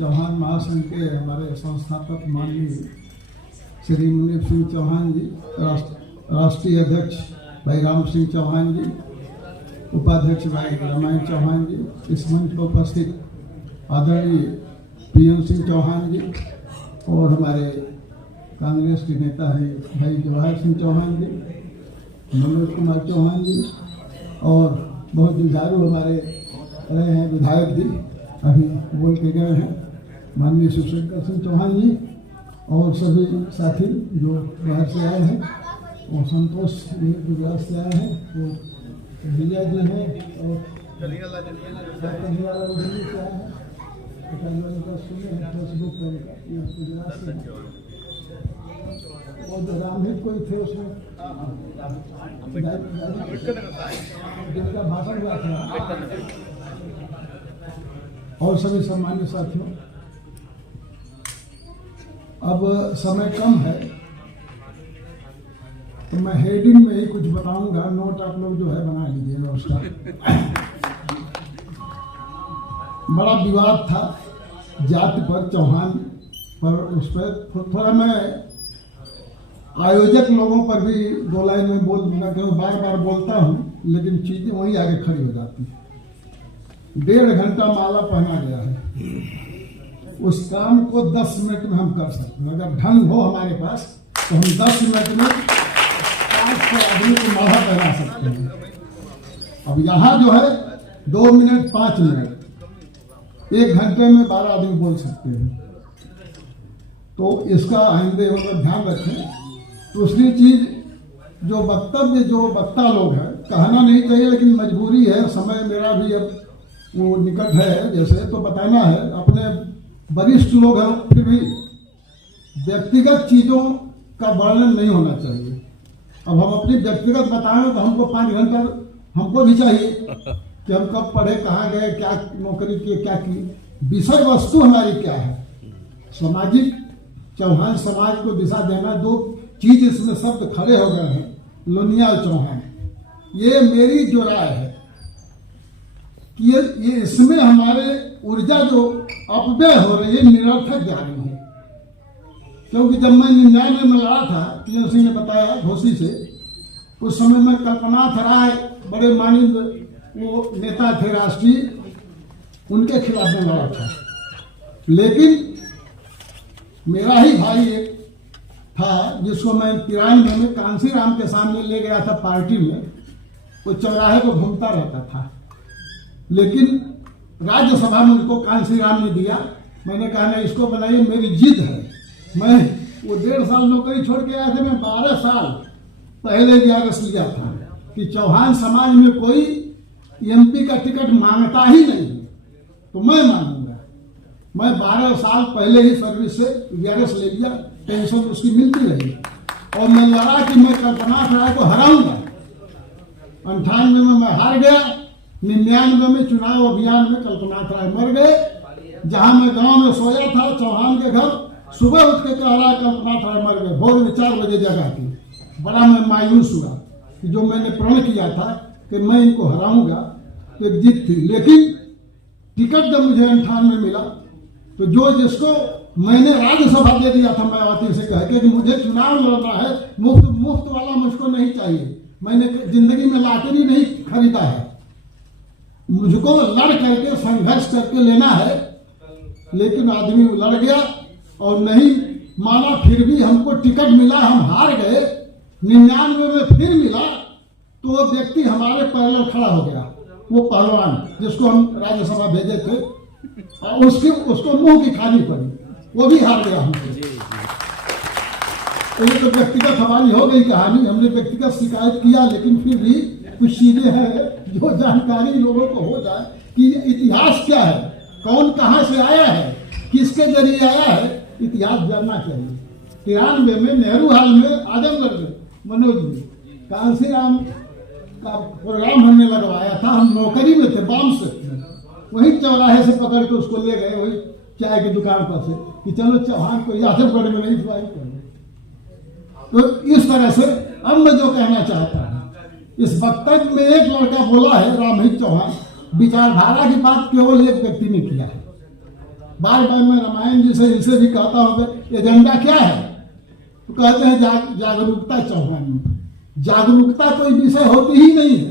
चौहान महासंघ के हमारे संस्थापक माननीय श्री मुनीब सिंह चौहान जी, राष्ट्रीय अध्यक्ष भाई राम सिंह चौहान जी, उपाध्यक्ष भाई रामायण चौहान जी, इस मंच पर उपस्थित आदरणीय पीएम सिंह चौहान जी और हमारे कांग्रेस के नेता हैं भाई जवाहर सिंह चौहान जी, मनोज कुमार चौहान जी और बहुत जुझारू हमारे रहे हैं विधायक जी, अभी बोल के गए हैं माननीय शिवशंकर सिंह चौहान जी और सभी साथी जो बाहर से आए हैं और संतोष गुजरात से आए हैं, वो भैया जी हैं और सुने हैं फेसबुक पर गुजरात से और रामहित कोई थे उसमें जिनका भाषण हुआ था और सभी सम्मानित साथियों। अब समय कम है तो मैं हेडिंग में ही कुछ बताऊंगा, नोट आप लोग जो है बना लीजिएगा उसका। बड़ा विवाद था जाति पर, चौहान पर, उस पर थोड़ा मैं आयोजक लोगों पर भी दो लाइन में बोल दूंगा क्योंकि बार बार बोलता हूँ लेकिन चीजें वहीं आगे खड़ी हो जाती हैं। 1.5 घंटा माला पहना गया है, उस काम को 10 मिनट में हम कर सकते हैं। अगर ढंग हो हमारे पास तो हम 10 मिनट में 500 आदमी को माला पहना सकते हैं। अब यहाँ जो है 2 मिनट 5 मिनट, 1 घंटे में 12 आदमी बोल सकते हैं, तो इसका आइंदे मतलब ध्यान रखें। दूसरी चीज, जो वक्तव्य जो वक्ता लोग हैं, कहना नहीं चाहिए लेकिन मजबूरी है, समय मेरा भी अब वो निकट है जैसे, तो बताना है। अपने वरिष्ठ लोग हैं फिर भी व्यक्तिगत चीजों का वर्णन नहीं होना चाहिए। अब हम अपनी व्यक्तिगत बताएं तो हमको 5 घंटा हमको भी चाहिए कि हम कब पढ़े, कहाँ गए, क्या नौकरी किए, क्या की, विषय वस्तु हमारी क्या है, सामाजिक चौहान समाज को दिशा देना। 2 चीज इसमें शब्द खड़े हो गए हैं, लोनियाल चौहान, ये मेरी जो राय है कि ये इसमें हमारे ऊर्जा जो अपव्यय हो रही है, निरर्थक जा रही है। क्योंकि जब मैं 99 में लड़ा था, पीएम सिंह ने बताया घोसी से, उस समय में कल्पनाथ राय बड़े माननीय वो नेता थे राष्ट्रीय, उनके खिलाफ में लड़ा था। लेकिन मेरा ही भाई एक था जिसको मैं 93 में कांसी राम के सामने ले गया था पार्टी में, वो चौराहे को घूमता रहता था, लेकिन राज्यसभा में उसको कांसी राम ने दिया। मैंने कहा नहीं, इसको बनाइए, मेरी जिद है। मैं वो 1.5 साल नौकरी छोड़ के आया था, मैं 12 साल पहले ग्यारस लिया था कि चौहान समाज में कोई एमपी का टिकट मांगता ही नहीं, तो मैं मांगूंगा। मैं 12 साल पहले ही सर्विस से ग्यारस ले लिया, पेंशन उसकी मिलती रही और मैं लड़ा कि मैं कल्पनाथ राय को हराऊंगा। 98 में मैं हार गया, 99 में चुनाव अभियान में कल्पनाथ राय मर गए। जहां मैं गांव में सोया था चौहान के घर, सुबह उठ के कह रहा कल्पनाथ राय मर गए, भोर में 4 बजे जगह थी। बड़ा मैं मायूस हुआ कि जो मैंने प्रण किया था कि मैं इनको हराऊंगा, तो एक जीत थी। लेकिन टिकट जब मुझे 98 में मिला तो जो जिसको मैंने राज्यसभा दे दिया था मायावती से कह के कि मुझे चुनाव लड़ना है, मुफ्त वाला मुझको नहीं चाहिए, मैंने जिंदगी में लॉटरी नहीं खरीदा है, मुझको लड़ करके संघर्ष करके लेना है। लेकिन आदमी लड़ गया और नहीं माना, फिर भी हमको टिकट मिला, हम हार गए। 99 में फिर मिला तो वो व्यक्ति हमारे पैरों खड़ा हो गया, वो पहलवान जिसको हम राज्यसभा भेजे थे, और उसको मुंह की खानी पड़ी, वो भी हार गया हमसे। तो ये तो व्यक्तिगत हमारी हो गई कहानी, हमने व्यक्तिगत शिकायत किया, लेकिन फिर भी कुछ चीजें हैं जो जानकारी लोगों को हो जाए कि इतिहास क्या है, कौन कहां से आया है, किसके जरिए आया है, इतिहास जानना चाहिए। 93 में नेहरू हाल में आजमगढ़ में मनोज जी कांसी राम का प्रोग्राम हमने लगवाया था, हम नौकरी में थे, बाम से वहीं चौराहे से पकड़ के उसको ले गए, वही चाय की दुकान पर से कि चलो चौहान को आजमगढ़ में नहीं ज्वाइन करें। तो इस तरह से अब मैं जो कहना चाहता हूँ, इस वक्तव्य में एक लड़का बोला है रामहित चौहान, विचारधारा की बात केवल एक व्यक्ति ने किया है, बार बार मैं रामायण जी से इनसे भी कहता हूं कि एजेंडा क्या है, तो कहते हैं जागरूकता चौहान में। जागरूकता कोई विषय होती ही नहीं है।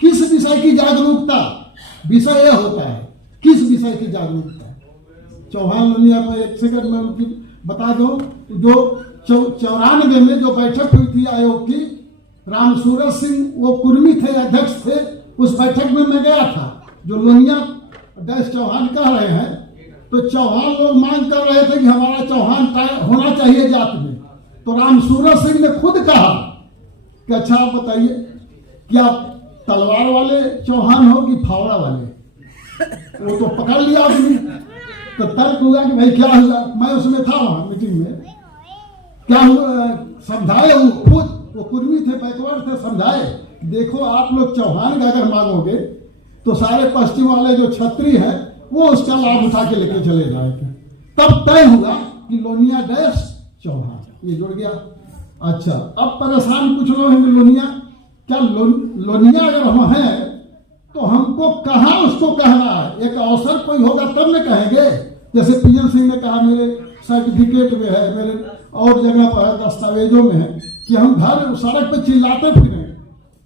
किस विषय की जागरूकता? विषय यह होता है किस विषय की जागरूकता। चौहान लोनिया पर एक सेकंड में उनकी बता दो, जो 94 में जो बैठक हुई थी आयोग की, राम सूरज सिंह वो कुर्मी थे, अध्यक्ष थे। उस बैठक में मैं गया था। जो लोनिया डैश चौहान कह रहे हैं, तो चौहान लोग मांग कर रहे थे कि हमारा चौहान होना चाहिए जात में। तो राम सूरज सिंह ने खुद कहा कि अच्छा आप बताइए कि आप तलवार वाले चौहान हो कि फावड़ा वाले? वो तो पकड़ लिया आदमी। तो तर्क हुआ कि भाई क्या हुआ। मैं उसमें था वहां मीटिंग में। क्या हुआ समझाए, वो खुद वो कुर्मी थे, बैकवर्ड थे, समझाए देखो आप लोग चौहान का अगर मांगोगे तो सारे पश्चिम वाले जो छत्री हैं वो उसका लाभ उठा के लेके चले जाएंगे। तब तय हुआ कि लोनिया डैश चौहान, ये जुड़ गया। अच्छा, अब परेशान कुछ लोग हैं लोनिया, क्या लोनिया अगर हम हैं तो हमको कहाँ उसको कहना है? एक अवसर कोई होगा तब न कहेंगे। जैसे पीएन सिंह ने कहा मेरे सर्टिफिकेट में है, मेरे और जगह पर है, दस्तावेजों में है, कि हम घर सड़क पर चिल्लाते फिरें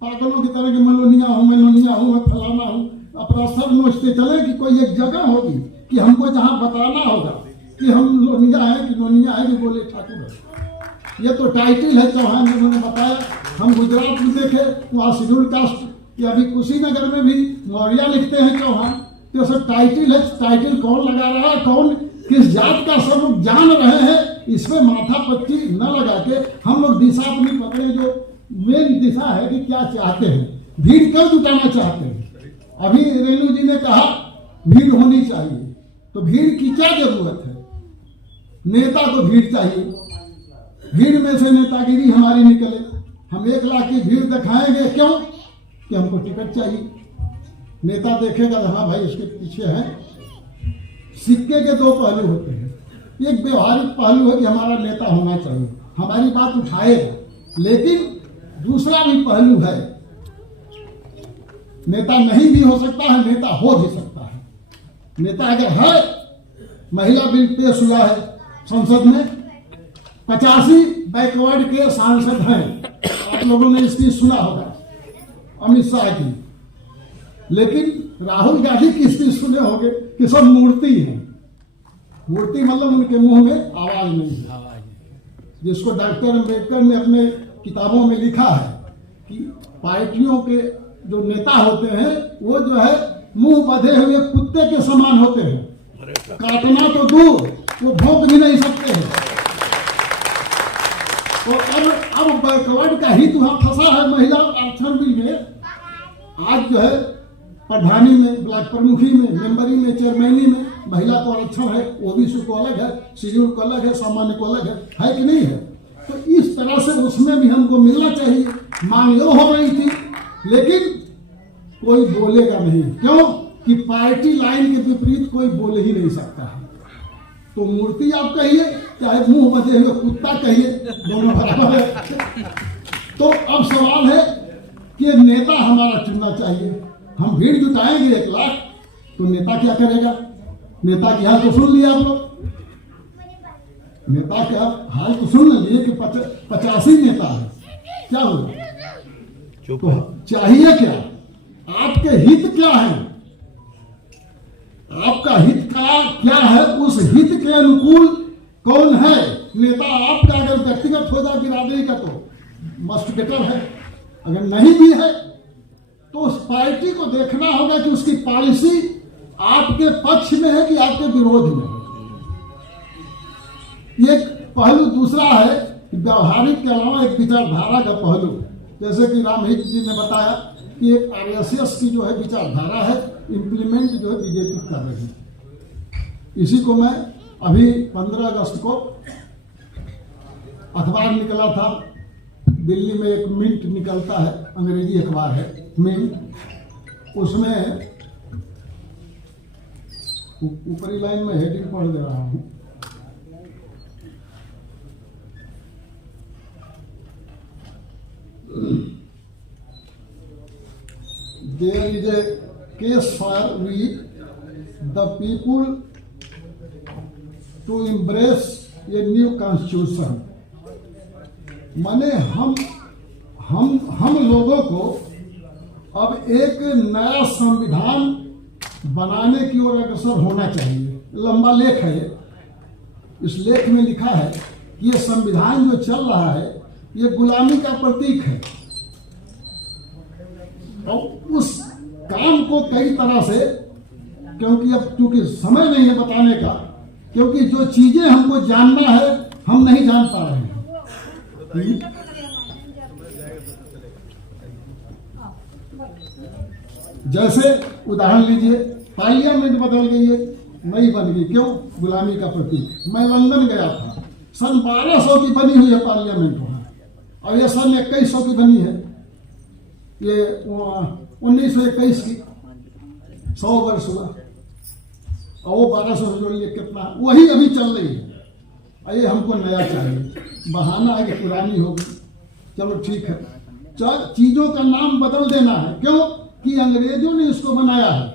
पागलों की तरह कि मैं लोनिया हूँ, मैं लोनिया हूँ, मैं फलाना हूँ। अपना सर नोचते चले कि कोई एक जगह होगी कि हमको जहाँ बताना होगा कि हम लोनिया है कि लोनिया है कि बोले ठाकुर है। ये तो टाइटल है चौहान ने उन्होंने बताया। हम गुजरात में देखे वहाँ शेड्यूल कास्ट कि अभी कुशीनगर में भी मौर्या लिखते हैं चौहान। तो सब टाइटल है। टाइटल कौन लगा रहा है, कौन किस जात का, सब लोग जान रहे हैं। इसमें माथा पच्ची न लगा के हम लोग दिशा अपनी पकड़े, जो मेन दिशा है कि क्या चाहते हैं, भीड़ क्यों जुटाना चाहते हैं। अभी रेणु जी ने कहा भीड़ होनी चाहिए, तो भीड़ की क्या जरूरत है? नेता तो भीड़ चाहिए। भीड़ में से नेतागिरी हमारी निकले। हम 1 लाख की भीड़ दिखाएंगे क्यों? कि हमको टिकट चाहिए। नेता देखेगा हाँ भाई इसके पीछे है। सिक्के के 2 पहलू होते हैं। एक व्यवहारिक पहलू है कि हमारा नेता होना चाहिए, हमारी बात उठाएगा। लेकिन दूसरा भी पहलू है, नेता नहीं भी हो सकता है, नेता हो भी सकता है। नेता अगर है, महिला बिल पेश हुआ है संसद में, 85 बैकवर्ड के सांसद हैं। आप लोगों ने इसकी सुना होगा, अमित शाह की। लेकिन राहुल गांधी की स्पीच सुने होंगे कि सब मूर्ति है। मूर्ति मतलब उनके मुंह में आवाज नहीं है। जिसको डॉक्टर अम्बेडकर ने अपने किताबों में लिखा है कि पार्टियों के जो नेता होते हैं वो जो है मुंह बंधे हुए कुत्ते के समान होते हैं। काटना तो दूर, वो भौंक भी नहीं सकते हैं। तो अब बैकवर्ड का हित वहां फंसा है महिला आरक्षण बिल में। आज जो है प्रधानी में, ब्लॉक प्रमुखी में, मेंबरी में, चेयरमैनी में महिला को आरक्षण है। ओबीसी को अलग है, शेड्यूल को अलग है, सामान्य को अलग है कि नहीं है? तो इस तरह से उसमें भी हमको मिलना चाहिए। मांग यो हो रही थी, लेकिन कोई बोलेगा नहीं। क्यों? कि पार्टी लाइन के विपरीत कोई बोल ही नहीं सकता है। तो मूर्ति आप कहिए, चाहे मुंह बंधे हुए कुत्ता कहिए, दोनों बराबर है। तो अब सवाल है कि नेता हमारा चुनना चाहिए। हम भीड़ जुटाएंगे 1 लाख, तो नेता क्या करेगा? नेता की हाल तो सुन लिया आप लोग। नेता क्या हाल तो सुन लिए कि 85 नेता है। क्या होगा? तो चाहिए क्या? आपके हित क्या है? आपका हित का क्या है? उस हित के अनुकूल कौन है नेता? आपका अगर व्यक्तिगत होगा बिरादरी का तो मस्ट बेटर है। अगर नहीं भी है तो उस पार्टी को देखना होगा कि उसकी पॉलिसी आपके पक्ष में है कि आपके विरोध में है। एक पहलू दूसरा है व्यवहारिक के अलावा एक विचारधारा का पहलू। जैसे कि रामहित जी ने बताया कि एक आरएसएस की जो है विचारधारा है, इम्प्लीमेंट जो है बीजेपी कर रही है। इसी को मैं अभी 15 अगस्त को अखबार निकला था दिल्ली में, एक मिंट निकलता है, अंग्रेजी अखबार है मिंट। उसमें ऊपरी लाइन में हेडिंग पढ़ दे रहा हूं। There is a case for which the people to embrace a new constitution. माने हम लोगों को अब एक नया संविधान बनाने की ओर अग्रसर होना चाहिए। लंबा लेख है, इस लेख में लिखा है कि ये संविधान जो चल रहा है ये गुलामी का प्रतीक है, और उस काम को कई तरह से, क्योंकि अब चूंकि समय नहीं है बताने का, क्योंकि जो चीजें हमको जानना है हम नहीं जान पा रहे हैं। जैसे उदाहरण लीजिए, पार्लियामेंट बदल गई है, नई बन गई, क्यों? गुलामी का प्रतीक। मैं लंदन गया था, सन 1200 की बनी हुई है पार्लियामेंट वहां, और ये सन 2100 की बनी है, ये 1921 की 100 वर्ष हुआ, और वो 1200 से जोड़िए कितना, वही अभी चल रही है। ये हमको नया चाहिए, बहाना है कि पुरानी होगी, चलो ठीक है, चीजों का नाम बदल देना है। क्यों? कि अंग्रेजों ने इसको बनाया है।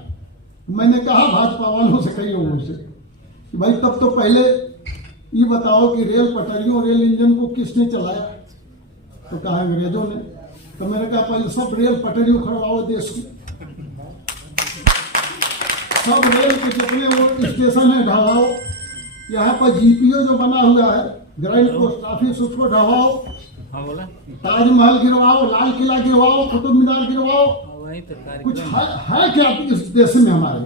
मैंने कहा भाजपा वालों से, कई लोगों से, कि भाई तब तो पहले ये बताओ कि रेल पटरियों, रेल इंजन को किसने चलाया? तो कहा अंग्रेजों ने। तो मैंने कहा पहले सब रेल पटरियों खड़वाओ देश की, सब रेल के जितने वो स्टेशन है ढहाओ, यहाँ पर जीपीओ जो बना हुआ है, ग्रैंड पोस्ट ऑफिस, उसको ढहाओ, ताजमहल गिरवाओ, लाल किला गिरवाओ, कुतुब मीनार गिरवाओ, कुछ है क्या इस देश में हमारे?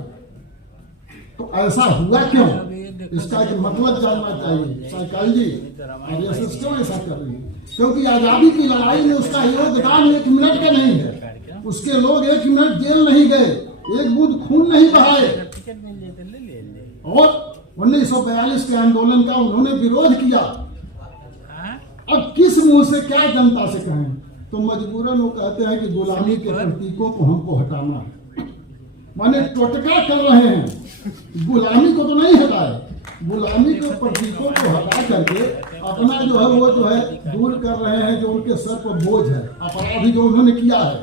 तो ऐसा हुआ क्यों? इसका एक मतलब जानना चाहिए। साइकोलॉजी आरएसएस क्यों ऐसा कर रही है? क्योंकि आजादी की लड़ाई में उसका योगदान 1 मिनट का नहीं है। उसके लोग 1 मिनट जेल नहीं गए, एक बूंद खून नहीं बहाए, और 1942 के आंदोलन का उन्होंने विरोध किया। अब किस मुंह से क्या जनता से कहें? तो मजबूरन वो कहते हैं कि गुलामी के प्रतीकों को हमको हटाना है। माने टोटका कर रहे हैं, गुलामी को तो नहीं हटाए, गुलामी के प्रतीकों को हटा करके अपना जो है वो जो है दूर कर रहे हैं, जो उनके सर पर बोझ है, अपराधी जो उन्होंने किया है।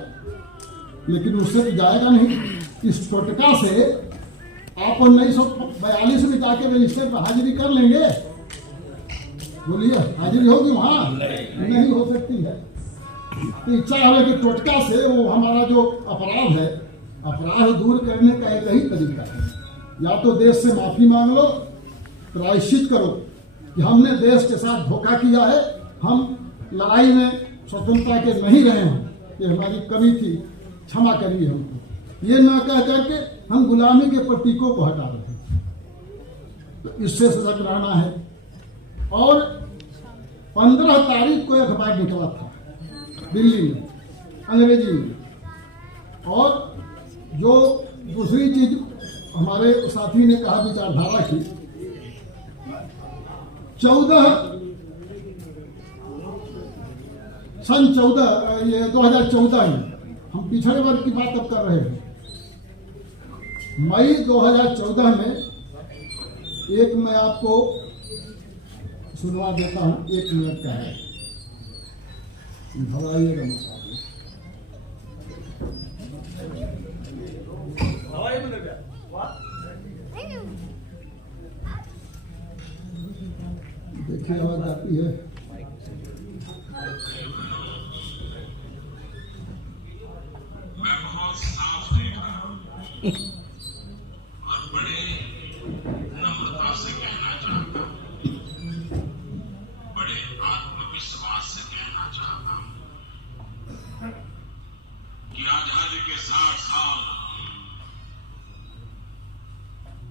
लेकिन उससे तो जाएगा नहीं। इस टोटका से आप 1942 में जाके रजिस्टर पर हाजिरी कर लेंगे, बोलिए हाजिरी होगी वहां? नहीं हो सकती है। तो इच्छा है कि टोटका से वो हमारा जो अपराध है, अपराध दूर करने का एक ही तरीका है, या तो देश से माफी मांग लो, प्रायश्चित करो कि हमने देश के साथ धोखा किया है, हम लड़ाई में स्वतंत्रता के नहीं रहे हैं, ये हमारी कमी थी, क्षमा करिए हमको। ये ना कह करके हम गुलामी के प्रतीकों को हटा रहे हैं, तो इससे सजग रहना है। और 15 तारीख को एक अखबार निकला था दिल्ली में, अंग्रेजी में, और जो दूसरी चीज हमारे साथी ने कहा विचारधारा की, 2014 में, हम पिछड़े वर्ग की बात अब कर रहे हैं, मई 2014 में एक मैं आपको सुनवा देता हूं, 1 मिनट का है, घबराइएगा मत। देखिए आवाज आती है। मैं बहुत साफ देख रहा हूं और बड़े नम्रता से कहना चाहता हूं, बड़े आत्मविश्वास से कहना चाहता हूं कि आजादी के 60 साल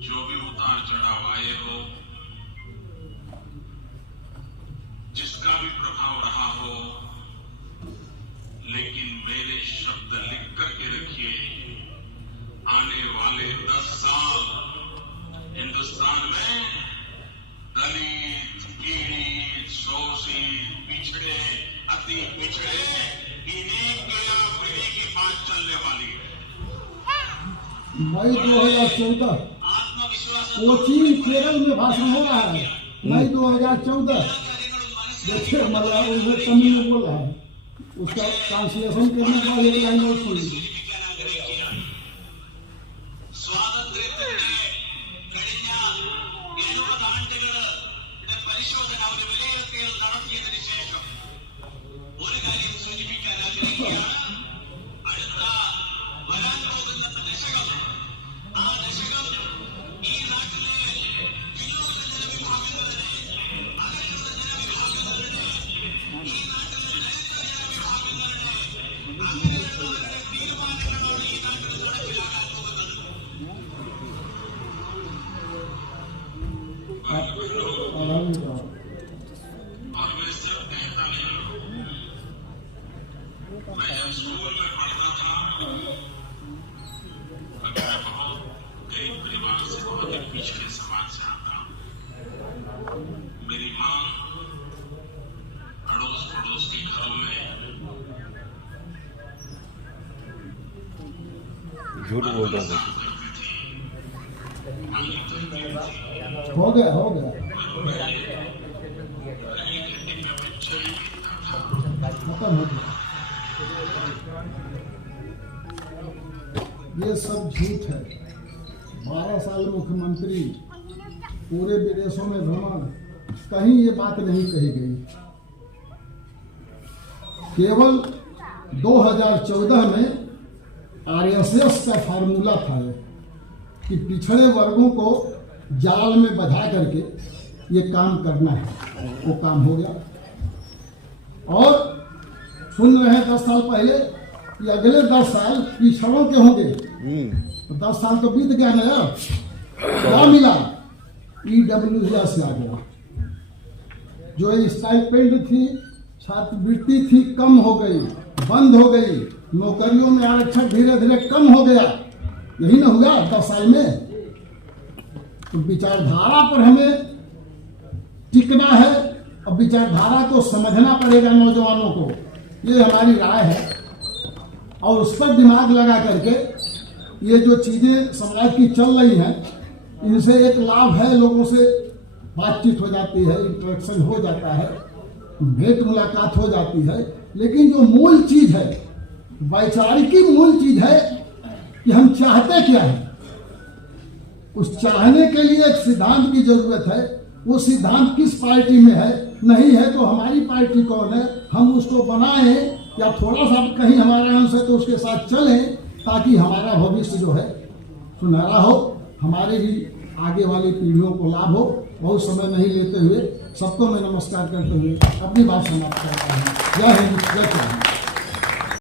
जो भी उतार चढ़ाव आए हो, जिसका भी प्रभाव रहा हो, लेकिन मेरे शब्द लिख करके रखिए, आने वाले 10 साल हिंदुस्तान में दलित, पीड़ित, शोषित, पिछड़े, अति पिछड़े, इन्हीं के पीढ़ी की बात चलने वाली है। मई 2014 कोचीन केरल में भाषण हो रहा है, मई 2014। देखिए मतलब तमिल में बोल रहा है, उसका ट्रांसलेशन करने के बाद एक लाइन और सुन लीजिए। ಸ್ವಾತಂತ್ರ್ಯ स्कूल में पढ़ता था, मैं बहुत गरीब परिवार से, बहुत ही पिछड़े समाज से आता हूँ। मेरी माँ अड़ोस पड़ोस के घरों में झूठ बोल रहा था। करती थी, पानी तो देती थी, हो गया कहीं घंटे में मैं चाय पीता था। खत्म हो गया। ये सब झूठ है। 12 साल मुख्यमंत्री, पूरे विदेशों में भ्रमण, कहीं ये बात नहीं कही गई। केवल 2014 में आरएसएस का फार्मूला था कि पिछड़े वर्गों को जाल में बधा करके ये काम करना है, वो काम हो गया। और सुन रहे हैं 10 साल पहले कि अगले 10 साल पिछड़ों के होंगे, तो 10 साल तो बीत गया ना यार। क्या मिला? EWS आ गया। जो स्टाइपेंड थी, छात्रवृत्ति थी, कम हो गई, बंद हो गई। नौकरियों में आरक्षण धीरे धीरे कम हो गया। यही ना हुआ 10 साल में। तो विचारधारा पर हमें टिकना है और विचारधारा को समझना पड़ेगा नौजवानों को। ये हमारी राय है। और उस पर दिमाग लगा करके ये जो चीजें समाज की चल रही हैं, इनसे एक लाभ है, लोगों से बातचीत हो जाती है, इंटरेक्शन हो जाता है, भेंट मुलाकात हो जाती है। लेकिन जो मूल चीज है, वैचारिकी मूल चीज है कि हम चाहते क्या है। उस चाहने के लिए एक सिद्धांत की जरूरत है। वो सिद्धांत किस पार्टी में है, नहीं है तो हमारी पार्टी कौन है, हम उसको बनाएं या थोड़ा सा कहीं हमारा अंश है तो उसके साथ चलें, ताकि हमारा भविष्य जो है सुनहरा हो, हमारे भी आगे वाली पीढ़ियों को लाभ हो। बहुत समय नहीं लेते हुए सबको मैं नमस्कार करते हुए अपनी बात समाप्त करता हूँ। जय हिंद, जय भारत।